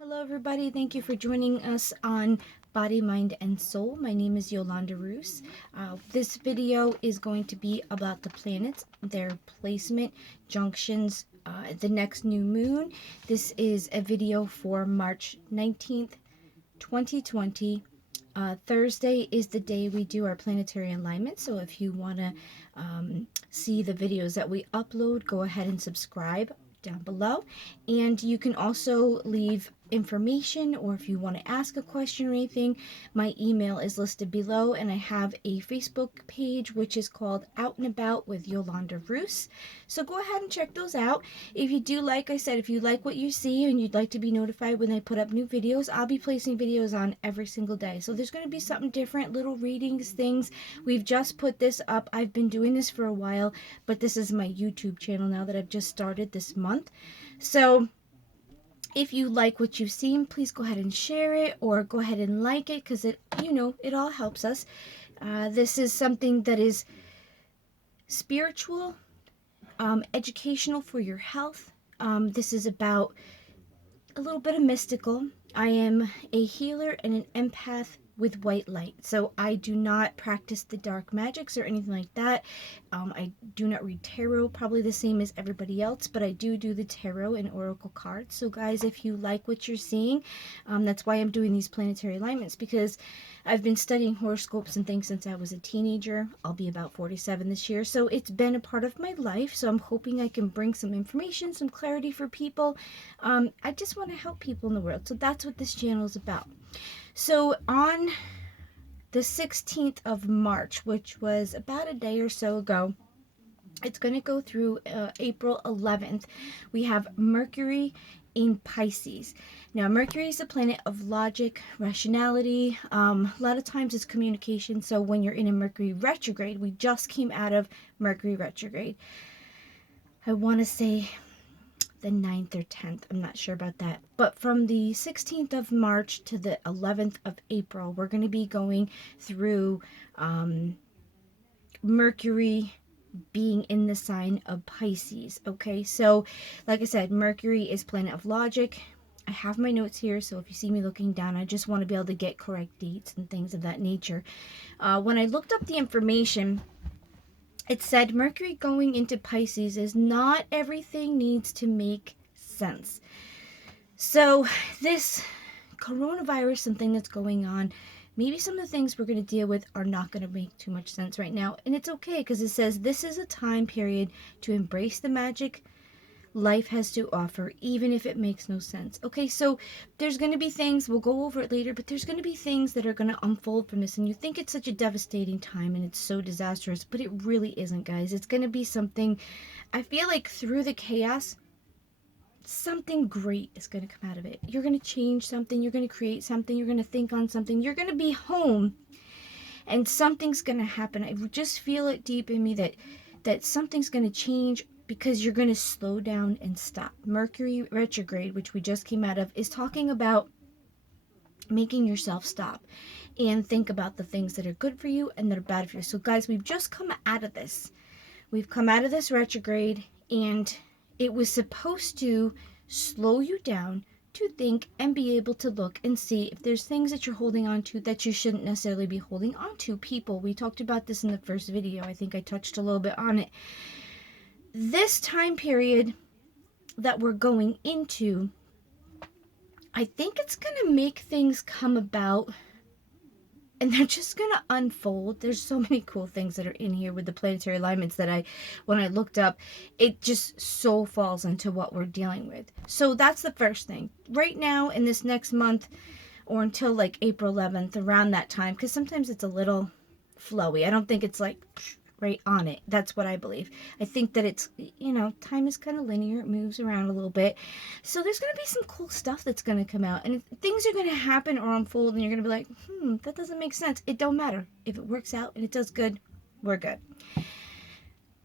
Hello, everybody. Thank you for joining us on Body, Mind, and Soul. My name is Yolanda Reuss. This video is going to be about the planets, their placement, junctions, the next new moon. This is a video for March 19th, 2020. Thursday is the day we do our planetary alignment. So if you want to see the videos that we upload, go ahead and subscribe down below. And you can also leave information, or if you want to ask a question or anything, my email is listed below, and I have a Facebook page which is called Out and About with Yolanda Reuss. So go ahead and check those out. If you do, like I said, if you like what you see and you'd like to be notified when I put up new videos, I'll be placing videos on every single day. So there's going to be something different, little readings, things. We've just put this up. I've been doing this for a while, but this is my YouTube channel now that I've just started this month. So if you like what you've seen, please go ahead and share it, or go ahead and like it, because it all helps us. This is something that is spiritual, educational for your health. This is about a little bit of mystical. I am a healer and an empath with white light. So I do not practice the dark magics or anything like that. I do not read tarot, probably the same as everybody else, but I do the tarot and oracle cards. So guys, if you like what you're seeing, that's why I'm doing these planetary alignments, because I've been studying horoscopes and things since I was a teenager. I'll be about 47 this year, so it's been a part of my life. So I'm hoping I can bring some information, some clarity for people. I just want to help people in the world. So that's what this channel is about. So on the 16th of March, which was about a day or so ago, it's going to go through April 11th. We have Mercury in Pisces. Now, Mercury is a planet of logic, rationality. A lot of times it's communication. So when you're in a Mercury retrograde, we just came out of Mercury retrograde. I want to say the 9th or 10th. I'm not sure about that. But from the 16th of March to the 11th of April, we're going to be going through Mercury being in the sign of Pisces. Okay, so like I said, Mercury is planet of logic. I have my notes here, so if you see me looking down, I just want to be able to get correct dates and things of that nature. When I looked up the information, it said Mercury going into Pisces is not everything needs to make sense. So this coronavirus and thing that's going on, maybe some of the things we're going to deal with are not going to make too much sense right now. And it's okay, because it says this is a time period to embrace the magic life has to offer, even if it makes no sense. Okay, so there's going to be things, we'll go over it later, but there's going to be things that are going to unfold from this, and you think it's such a devastating time and it's so disastrous, but it really isn't, guys. It's going to be something, I feel like through the chaos, something great is going to come out of it. You're going to change something, you're going to create something, you're going to think on something, you're going to be home, and something's going to happen. I just feel it deep in me that something's going to change, because you're going to slow down and stop. Mercury retrograde, which we just came out of, is talking about making yourself stop and think about the things that are good for you and that are bad for you. So guys, we've just come out of this. We've come out of this retrograde, and it was supposed to slow you down to think and be able to look and see if there's things that you're holding on to that you shouldn't necessarily be holding on to. People, we talked about this in the first video. I think I touched a little bit on it. This time period that we're going into, I think it's going to make things come about, and they're just going to unfold. There's so many cool things that are in here with the planetary alignments that when I looked up, it just so falls into what we're dealing with. So that's the first thing. Right now, in this next month, or until like April 11th, around that time, because sometimes it's a little flowy. I don't think it's like right on it. That's what I believe. I think that it's, time is kind of linear. It moves around a little bit. So there's going to be some cool stuff that's going to come out. And things are going to happen or unfold, and you're going to be like, that doesn't make sense. It don't matter. If it works out and it does good, we're good.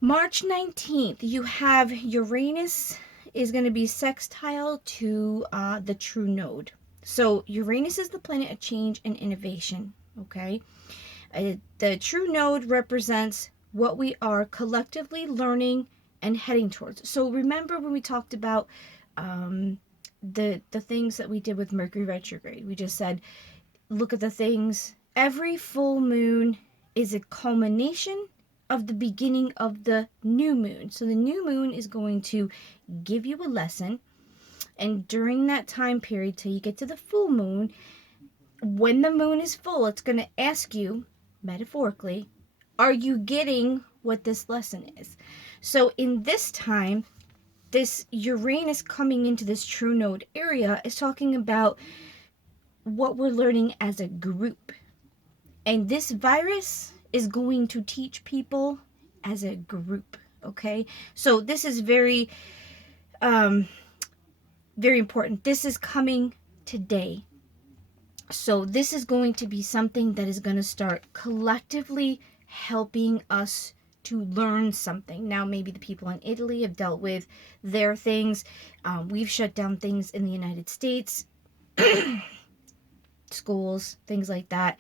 March 19th, you have Uranus is going to be sextile to the true node. So Uranus is the planet of change and innovation. Okay. The true node represents what we are collectively learning and heading towards. So remember when we talked about the things that we did with Mercury retrograde. We just said, look at the things. Every full moon is a culmination of the beginning of the new moon. So the new moon is going to give you a lesson, and during that time period till you get to the full moon, when the moon is full, it's going to ask you, metaphorically, are you getting what this lesson is? So in this time, this Uranus coming into this true node area is talking about what we're learning as a group. And this virus is going to teach people as a group, okay? So this is very, very important. This is coming today. So this is going to be something that is going to start collectively helping us to learn something. Now, maybe the people in Italy have dealt with their things. We've shut down things in the United States, schools, things like that.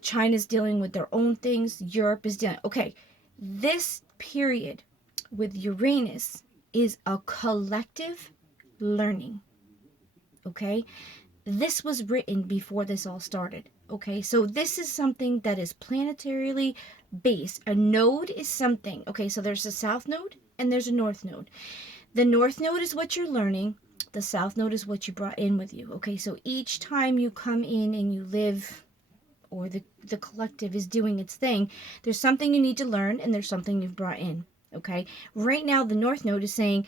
China's dealing with their own things. Europe is dealing. Okay, this period with Uranus is a collective learning. Okay, this was written before this all started. Okay, so this is something that is planetarily based. A node is something. Okay, so there's a south node and there's a north node. The north node is what you're learning. The south node is what you brought in with you. Okay, so each time you come in and you live, or the collective is doing its thing, there's something you need to learn and there's something you've brought in. Okay, right now the north node is saying,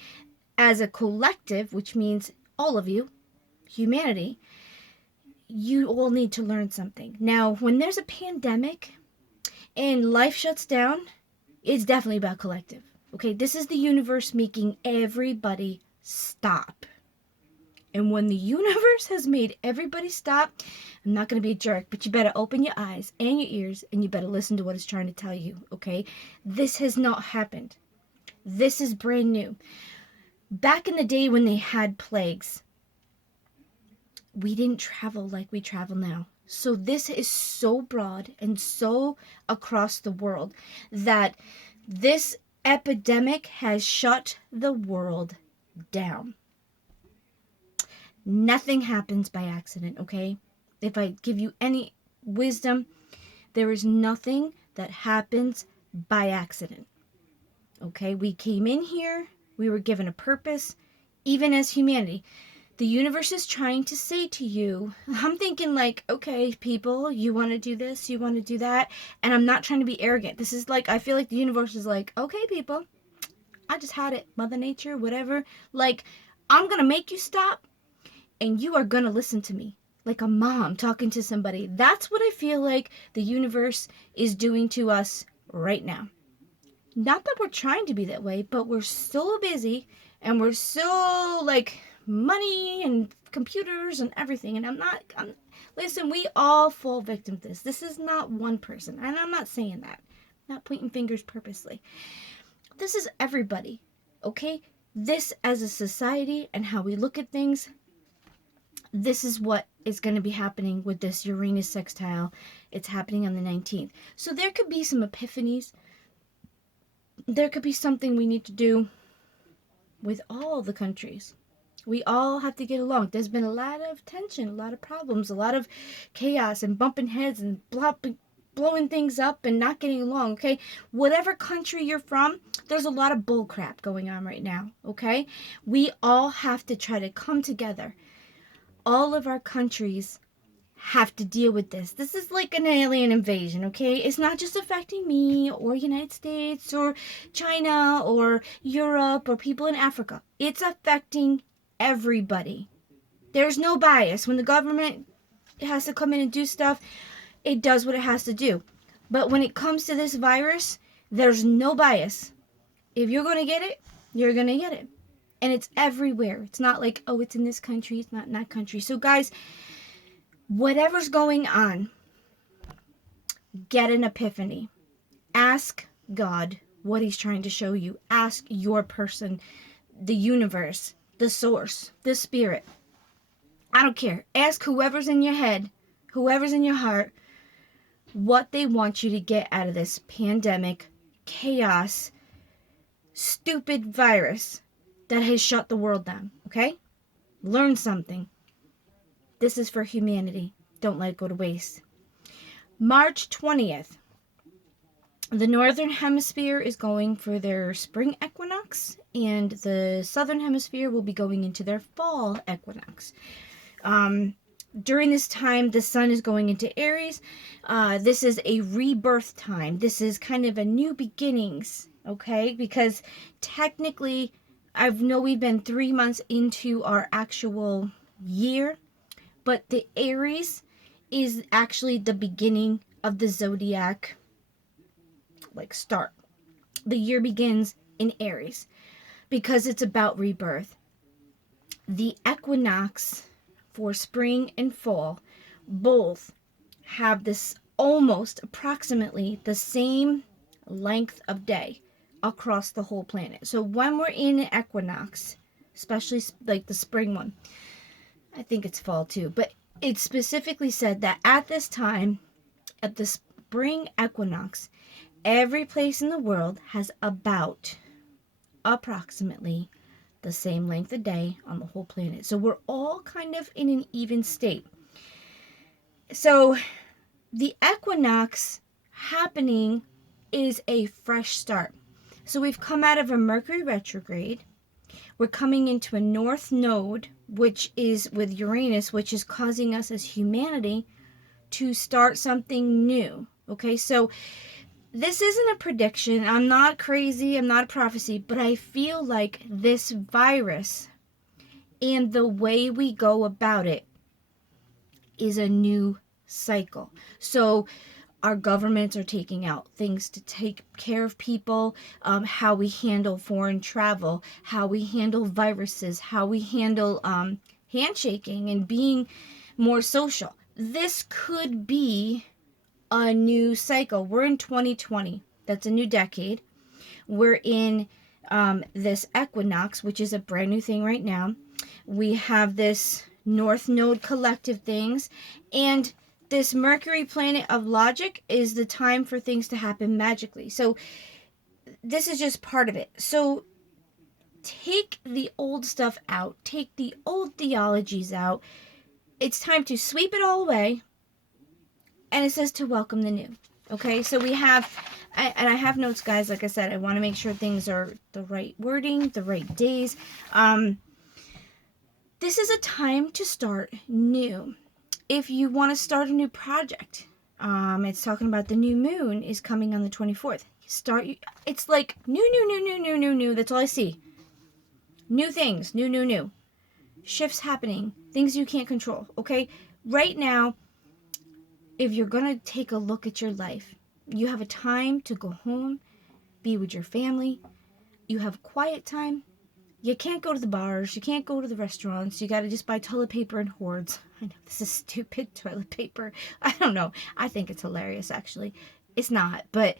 as a collective, which means all of you, humanity, you all need to learn something. Now, when there's a pandemic and life shuts down, it's definitely about collective. Okay, this is the universe making everybody stop. And when the universe has made everybody stop, I'm not going to be a jerk, but you better open your eyes and your ears and you better listen to what it's trying to tell you, okay? This has not happened. This is brand new. Back in the day when they had plagues, we didn't travel like we travel now. So this is so broad and so across the world that this epidemic has shut the world down. Nothing happens by accident, okay? If I give you any wisdom, there is nothing that happens by accident. Okay? We came in here, we were given a purpose, even as humanity. The universe is trying to say to you, I'm thinking like, okay, people, you want to do this, you want to do that, and I'm not trying to be arrogant. This is like, I feel like the universe is like, okay, people, I just had it, Mother Nature, whatever. Like, I'm going to make you stop. And you are going to listen to me like a mom talking to somebody. That's what I feel like the universe is doing to us right now. Not that we're trying to be that way, but we're so busy and we're so like money and computers and everything. And listen, we all fall victim to this. This is not one person. And I'm not saying that. I'm not pointing fingers purposely. This is everybody, okay? This as a society and how we look at things, this is what is going to be happening with this Uranus sextile. It's happening on the 19th. So there could be some epiphanies. There could be something we need to do with all the countries. We all have to get along. There's been a lot of tension, a lot of problems, a lot of chaos and bumping heads and blowing things up and not getting along, okay? Whatever country you're from, there's a lot of bull crap going on right now, okay? We all have to try to come together. All of our countries have to deal with this. This is like an alien invasion, okay? It's not just affecting me or United States or China or Europe or people in Africa. It's affecting everybody. There's no bias. When the government has to come in and do stuff, it does what it has to do. But when it comes to this virus, there's no bias. If you're going to get it, you're going to get it. And it's everywhere. It's not like, oh, it's in this country, it's not in that country. So guys, whatever's going on, get an epiphany. Ask God what he's trying to show you. Ask your person, the universe, the source, the spirit. I don't care. Ask whoever's in your head, whoever's in your heart, what they want you to get out of this pandemic, chaos, stupid virus that has shut the world down, okay? Learn something. This is for humanity. Don't let it go to waste. March 20th. The northern hemisphere is going for their spring equinox, and the southern hemisphere will be going into their fall equinox. During this time, the sun is going into Aries. This is a rebirth time. This is kind of a new beginnings, okay? Because technically, I know we've been 3 months into our actual year, but the Aries is actually the beginning of the zodiac, like, start. The year begins in Aries because it's about rebirth. The equinox for spring and fall both have this almost approximately the same length of day across the whole planet. So when we're in an equinox, especially like the spring one, I think it's fall too, but it specifically said that at this time, at the spring equinox, every place in the world has about approximately the same length of day on the whole planet. So we're all kind of in an even state. So the equinox happening is a fresh start. So we've come out of a Mercury retrograde. We're coming into a north node, which is with Uranus, which is causing us as humanity to start something new. Okay, so this isn't a prediction. I'm not crazy. I'm not a prophecy, but I feel like this virus and the way we go about it is a new cycle. So our governments are taking out things to take care of people, how we handle foreign travel, how we handle viruses, how we handle handshaking and being more social. This could be a new cycle. We're in 2020. That's a new decade. We're in this equinox, which is a brand new thing right now. We have this North Node collective things, and this Mercury planet of logic is the time for things to happen magically. So this is just part of it. So take the old stuff out. Take the old theologies out. It's time to sweep it all away. And it says to welcome the new. Okay, so we have, and I have notes, guys. Like I said, I want to make sure things are the right wording, the right days. This is a time to start new. If you want to start a new project, it's talking about the new moon is coming on the 24th. It's like new. That's all I see. New things, new. Shifts happening, things you can't control. Okay, right now, if you're going to take a look at your life, you have a time to go home, be with your family. You have quiet time. You can't go to the bars. You can't go to the restaurants. You got to just buy toilet paper in hordes. I know this is stupid, toilet paper. I don't know. I think it's hilarious, actually. It's not, but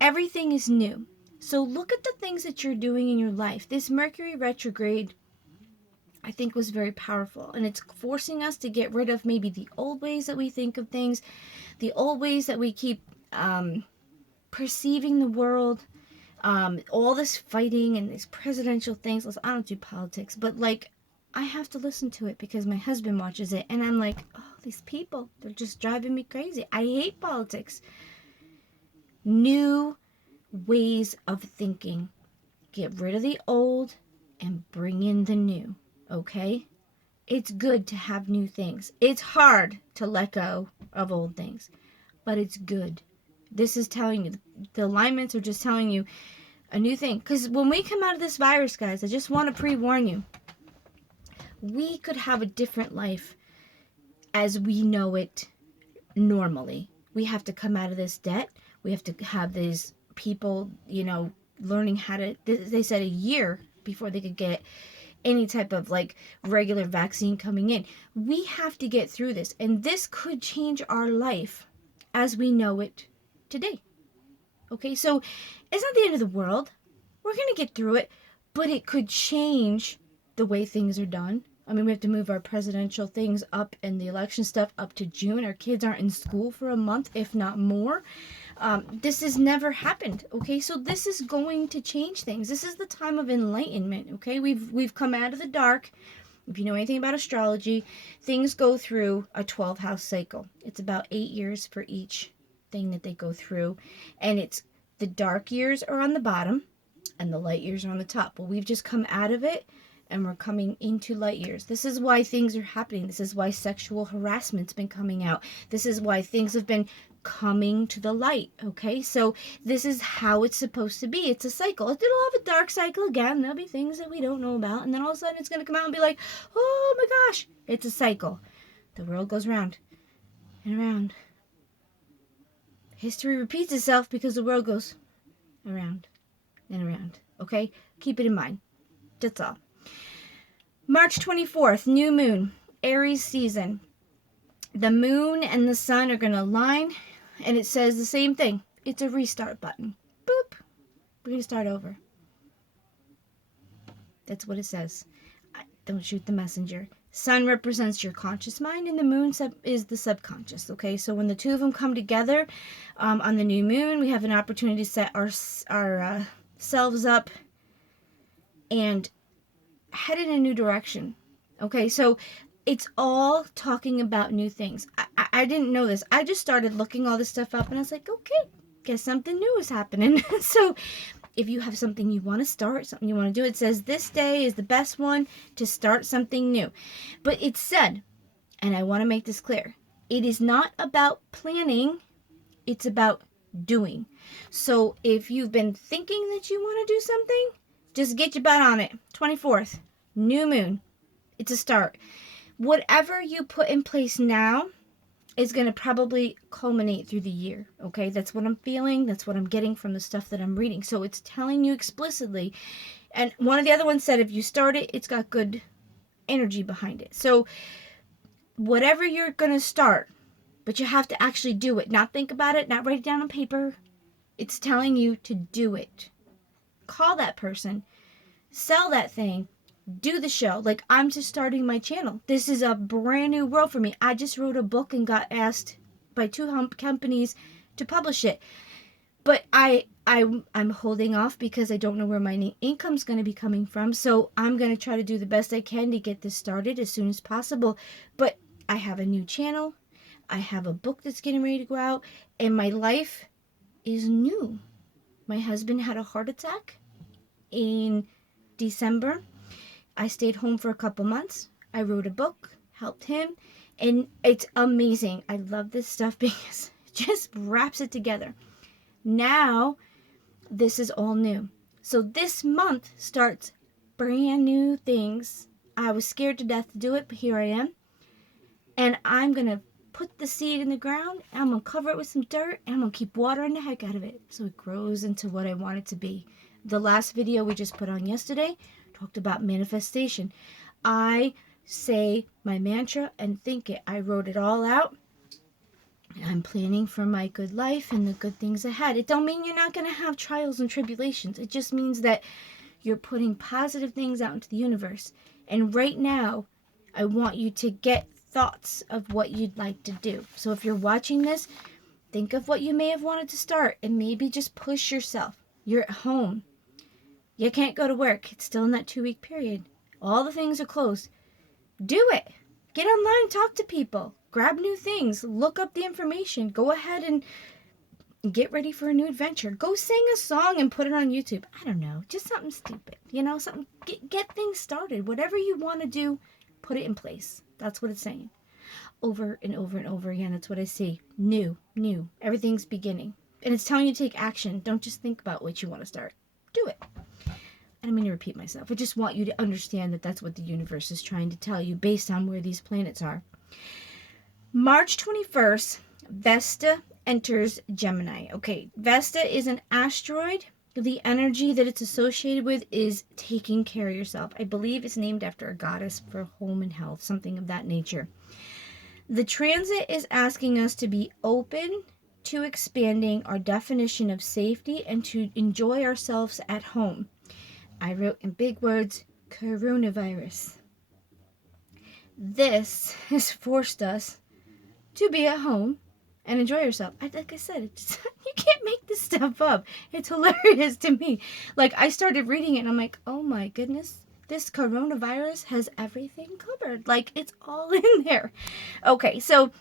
everything is new. So look at the things that you're doing in your life. This Mercury retrograde, I think, was very powerful, and it's forcing us to get rid of maybe the old ways that we think of things, the old ways that we keep perceiving the world, all this fighting and these presidential things. Listen, I don't do politics, but like, I have to listen to it because my husband watches it, and I'm like, oh, these people, they're just driving me crazy. I hate politics. New ways of thinking. Get rid of the old and bring in the new. Okay? It's good to have new things. It's hard to let go of old things, but it's good. This is telling you, the alignments are just telling you a new thing. Because when we come out of this virus, guys, I just want to pre-warn you, we could have a different life as we know it normally. We have to come out of this debt. We have to have these people, learning how to, they said a year before they could get any type of like regular vaccine coming in. We have to get through this, and this could change our life as we know it today. Okay, so it's not the end of the world. We're going to get through it, but it could change the way things are done. I mean, we have to move our presidential things up and the election stuff up to June. Our kids aren't in school for a month, if not more. This has never happened, okay? So this is going to change things. This is the time of enlightenment, okay? We've come out of the dark, If you know anything about astrology, things go through a 12-house cycle. It's about 8 years for each thing that they go through. And it's the dark years are on the bottom and the light years are on the top. Well, we've just come out of it and we're coming into light years. This is why things are happening. This is why sexual harassment's been coming out. This is why things have been coming to the light. Okay, so this is how it's supposed to be. It's a cycle. It'll have a dark cycle again. There'll be things that we don't know about, and then all of a sudden it's going to come out and be like, oh my gosh, it's a cycle. The world goes round and around. History repeats itself because the world goes around and around. Okay, keep it in mind. That's all. March 24th, new moon, Aries season. The moon and the sun are going to align, and it says the same thing. It's a restart button. Boop. We're going to start over. That's what it says. Don't shoot the messenger. Sun represents your conscious mind, and the moon is the subconscious. Okay, so when the two of them come together on the new moon, we have an opportunity to set our selves up and head in a new direction. Okay, so it's all talking about new things. I didn't know this. I just started looking all this stuff up and I was like, okay, guess something new is happening. So if you have something you want to start, something you want to do, it says this day is the best one to start something new. But it said, and I want to make this clear, it is not about planning, it's about doing. So if you've been thinking that you want to do something, just get your butt on it. 24th, new moon. It's a start. Whatever you put in place now is going to probably culminate through the year. Okay, that's what I'm feeling. That's what I'm getting from the stuff that I'm reading. So it's telling you explicitly. And one of the other ones said if you start it, it's got good energy behind it. So whatever you're going to start, but you have to actually do it. Not think about it, not write it down on paper. It's telling you to do it. Call that person, sell that thing, do the show. Like, I'm just starting my channel. This is a brand new world for me. I just wrote a book and got asked by 2 companies to publish it. But I'm holding off because I don't know where my income's going to be coming from. So I'm going to try to do the best I can to get this started as soon as possible. But I have a new channel. I have a book that's getting ready to go out. And my life is new. My husband had a heart attack in December. I stayed home for a couple months. I wrote a book, helped him, and it's amazing. I love this stuff because it just wraps it together. Now, this is all new. So this month starts brand new things. I was scared to death to do it, but here I am. And I'm going to put the seed in the ground, and I'm going to cover it with some dirt, and I'm going to keep watering the heck out of it so it grows into what I want it to be. The last video we just put on yesterday talked about manifestation. I say my mantra and think it. I wrote it all out. I'm planning for my good life and the good things ahead. It don't mean you're not going to have trials and tribulations. It just means that you're putting positive things out into the universe. And right now, I want you to get thoughts of what you'd like to do. So if you're watching this, think of what you may have wanted to start and maybe just push yourself. You're at home. You can't go to work. It's still in that 2-week period. All the things are closed. Do it. Get online, talk to people. Grab new things. Look up the information. Go ahead and get ready for a new adventure. Go sing a song and put it on YouTube. I don't know. Just something stupid. You know, something. Get things started. Whatever you want to do, put it in place. That's what it's saying. Over and over and over again. That's what I see. New. Everything's beginning. And it's telling you to take action. Don't just think about what you want to start. Do it. I don't mean to repeat myself. I just want you to understand that that's what the universe is trying to tell you based on where these planets are. March 21st, Vesta enters Gemini. Okay, Vesta is an asteroid. The energy that it's associated with is taking care of yourself. I believe it's named after a goddess for home and health, something of that nature. The transit is asking us to be open to expanding our definition of safety and to enjoy ourselves at home. I wrote in big words, coronavirus. This has forced us to be at home and enjoy yourself. Like I said, you can't make this stuff up. It's hilarious to me. Like, I started reading it and I'm like, oh my goodness, this coronavirus has everything covered. Like, it's all in there. Okay, so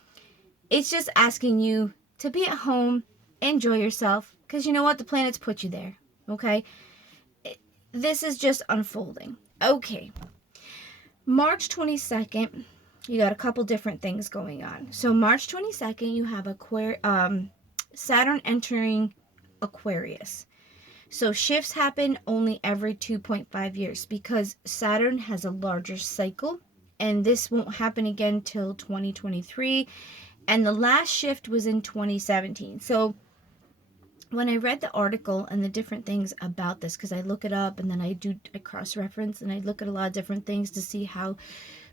it's just asking you to be at home, enjoy yourself, because you know what? The planets put you there. Okay? This is just unfolding. Okay. March 22nd, you got a couple different things going on. So March 22nd, you have Saturn entering Aquarius. So shifts happen only every 2.5 years because Saturn has a larger cycle, and this won't happen again till 2023, and the last shift was in 2017. So when I read the article and the different things about this, because I look it up and then I cross-reference and I look at a lot of different things to see how,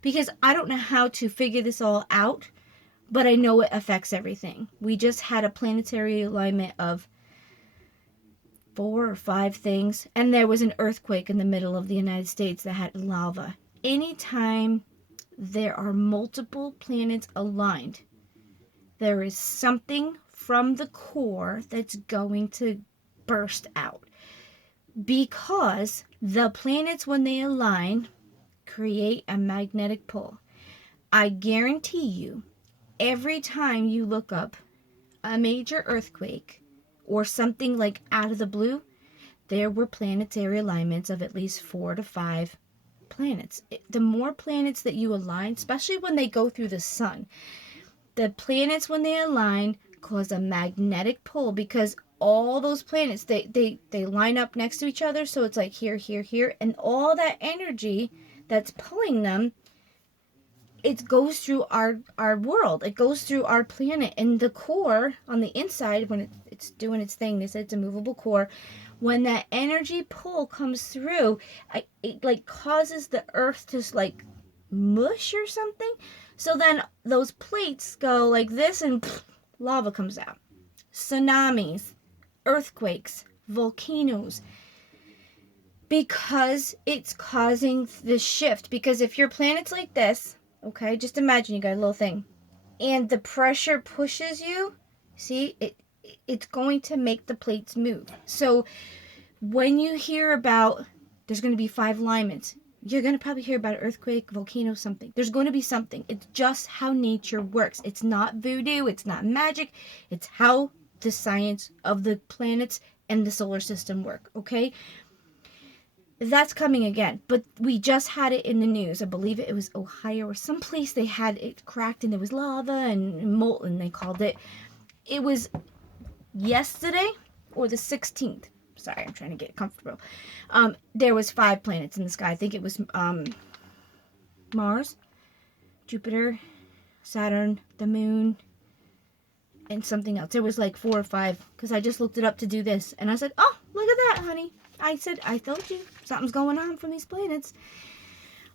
because I don't know how to figure this all out, but I know it affects everything. We just had a planetary alignment of 4 or 5 things, and there was an earthquake in the middle of the United States that had lava. Anytime there are multiple planets aligned, there is something from the core that's going to burst out, because the planets, when they align, create a magnetic pull. I guarantee you, every time you look up a major earthquake or something like out of the blue, there were planetary alignments of at least 4 to 5 planets. The more planets that you align, especially when they go through the sun, the planets, when they align, cause a magnetic pull, because all those planets, they line up next to each other, so it's like here, here, here, and all that energy that's pulling them, it goes through our world. It goes through our planet, and the core on the inside, when it's doing its thing, they said it's a movable core. When that energy pull comes through, it like causes the earth to like mush or something. So then those plates go like this, and lava comes out. Tsunamis, earthquakes, volcanoes, because it's causing the shift. Because if your planet's like this, okay, just imagine you got a little thing, and the pressure pushes you, see, it's going to make the plates move. So when you hear about there's going to be 5 alignments, you're going to probably hear about an earthquake, volcano, something. There's going to be something. It's just how nature works. It's not voodoo. It's not magic. It's how the science of the planets and the solar system work, okay? That's coming again. But we just had it in the news. I believe it was Ohio or someplace. They had it cracked and there was lava and molten, they called it. It was yesterday or the 16th. Sorry, I'm trying to get comfortable. There was 5 planets in the sky. I think it was Mars, Jupiter, Saturn, the moon, and something else. There was like 4 or 5, because I just looked it up to do this. And I said, oh, look at that, honey. I said, I told you, something's going on from these planets.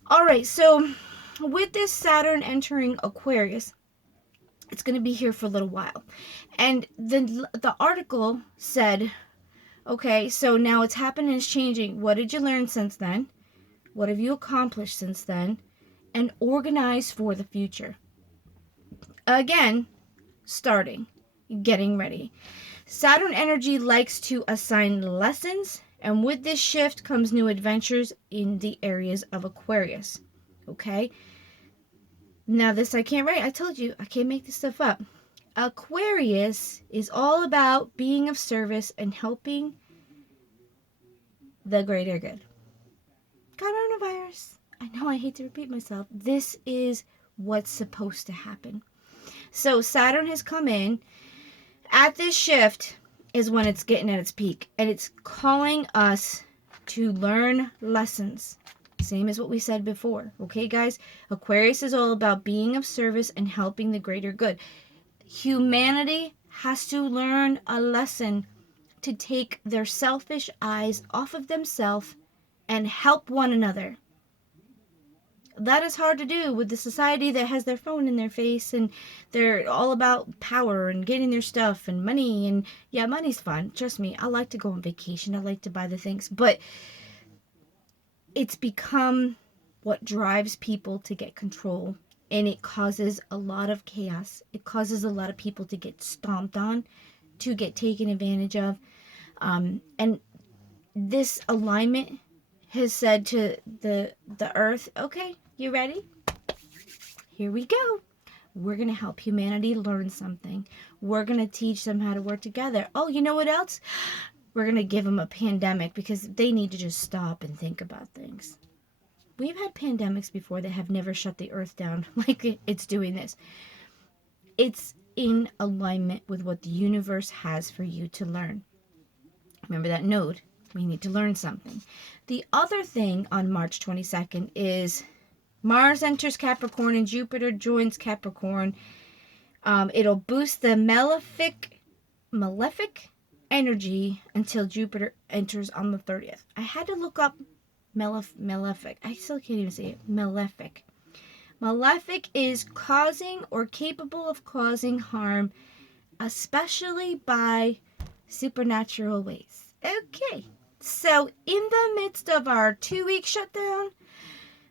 All right, so with this Saturn entering Aquarius, it's going to be here for a little while. And the article said, okay, so now it's happening, it's changing. What did you learn since then? What have you accomplished since then? And organize for the future. Again, starting, getting ready. Saturn energy likes to assign lessons, and with this shift comes new adventures in the areas of Aquarius. Okay? Now this I can't write. I told you, I can't make this stuff up. Aquarius is all about being of service and helping the greater good. Coronavirus. I know I hate to repeat myself. This is what's supposed to happen. So Saturn has come in. At this shift is when it's getting at its peak. And it's calling us to learn lessons. Same as what we said before. Okay, guys? Aquarius is all about being of service and helping the greater good. Humanity has to learn a lesson to take their selfish eyes off of themselves and help one another. That is hard to do with the society that has their phone in their face and they're all about power and getting their stuff and money. And yeah, money's fun. Trust me, I like to go on vacation. I like to buy the things. But it's become what drives people to get control. And it causes a lot of chaos. It causes a lot of people to get stomped on, to get taken advantage of. And this alignment has said to the earth, okay, you ready? Here we go. We're going to help humanity learn something. We're going to teach them how to work together. Oh, you know what else? We're going to give them a pandemic because they need to just stop and think about things. We've had pandemics before that have never shut the earth down like it's doing this. It's in alignment with what the universe has for you to learn. Remember that node. We need to learn something. The other thing on March 22nd is Mars enters Capricorn and Jupiter joins Capricorn. It'll boost the malefic energy until Jupiter enters on the 30th. I had to look up malefic. I still can't even say it. Malefic. Malefic is causing or capable of causing harm, especially by supernatural ways. Okay, so in the midst of our 2-week shutdown,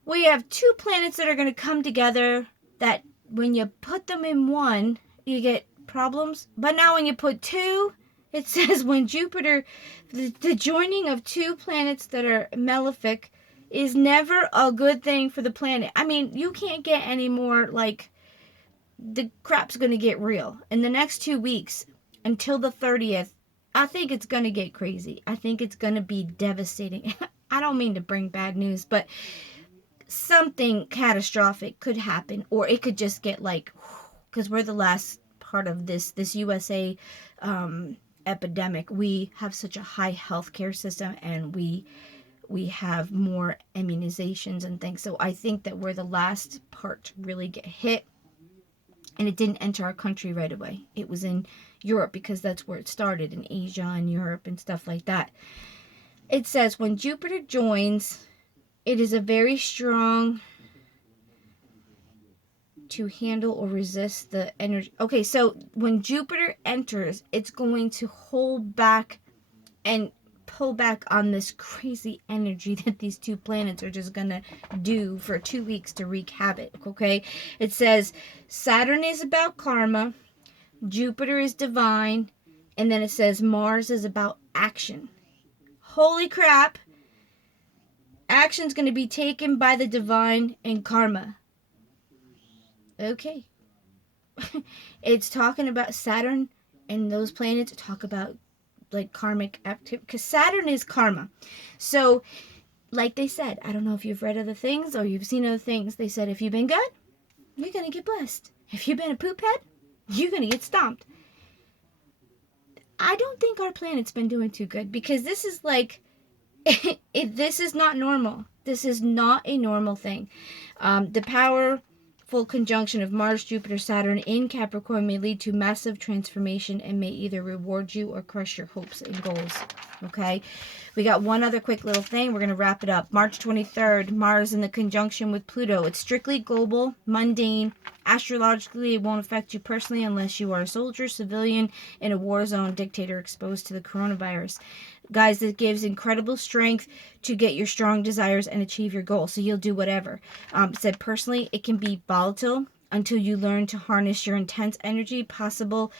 we have 2 planets that are going to come together that when you put them in one, you get problems. But now when you put 2, it says when Jupiter, the joining of 2 planets that are malefic is never a good thing for the planet. I mean, you can't get any more, like, the crap's going to get real. In the next 2 weeks, until the 30th, I think it's going to get crazy. I think it's going to be devastating. I don't mean to bring bad news, but something catastrophic could happen, or it could just get like, because we're the last part of this USA epidemic. We have such a high healthcare system, and we have more immunizations and things. So I think that we're the last part to really get hit. And it didn't enter our country right away. It was in Europe because that's where it started, in Asia and Europe and stuff like that. It says when Jupiter joins, it is a very strong to handle or resist the energy. Okay, so when Jupiter enters, it's going to hold back and pull back on this crazy energy that these 2 planets are just gonna do for 2 weeks to wreak havoc. Okay, it says Saturn is about karma, Jupiter is divine, and then it says Mars is about action. Holy crap, action's gonna be taken by the divine and karma. Okay. It's talking about Saturn, and those planets talk about like karmic activity, because Saturn is karma. So like they said, I don't know if you've read other things or you've seen other things, they said if you've been good, you're gonna get blessed. If you've been a poop head, you're gonna get stomped. I don't think our planet's been doing too good, because this is like this is not normal. This is not a normal thing. The powerful conjunction of Mars, Jupiter, Saturn in Capricorn may lead to massive transformation and may either reward you or crush your hopes and goals. Okay, we got one other quick little thing. We're going to wrap it up. March 23rd, Mars in the conjunction with Pluto. It's strictly global, mundane. Astrologically, it won't affect you personally unless you are a soldier, civilian, in a war zone, dictator exposed to the coronavirus. Guys, this gives incredible strength to get your strong desires and achieve your goals. So you'll do whatever. Said personally, it can be volatile until you learn to harness your intense energy, possible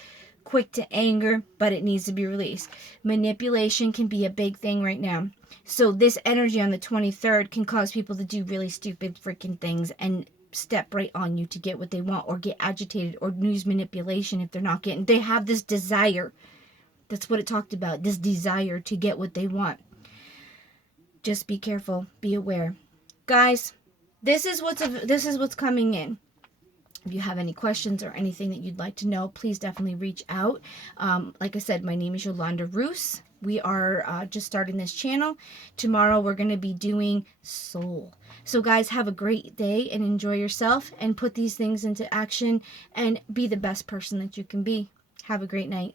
quick to anger, but it needs to be released. Manipulation can be a big thing right now. So this energy on the 23rd can cause people to do really stupid freaking things and step right on you to get what they want, or get agitated, or use manipulation if they're not getting. They have this desire. That's what it talked about, this desire to get what they want. Just be careful, be aware. Guys, this is what's coming in. If you have any questions or anything that you'd like to know, please definitely reach out. Like I said, my name is Yolanda Reuss. We are just starting this channel. Tomorrow we're going to be doing soul. So guys, have a great day and enjoy yourself and put these things into action and be the best person that you can be. Have a great night.